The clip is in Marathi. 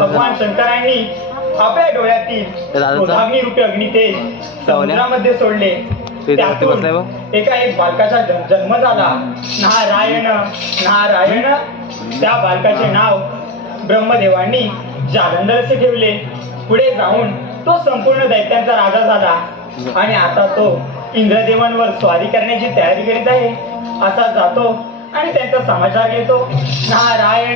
भगवान शंकरांनी आपल्या डोळ्यातील क्रोधाग्नी रूपी अग्नितेज समुद्रामध्ये सोडले। त्यातून एका एक बालकाचा जन्म झाला। नारायण नारायण। त्या बालकाचे नाव ब्रह्मदेवांनी जालंधर असे ठेवले। पुढे जाऊन तो संपूर्ण दैत्यांचा राजा झाला आणि आता तो इंद्रदेवांवर स्वारी करण्याची तयारी करीत आहे। असा जातो आणि त्यांचा समाचार घेतो। नारायण।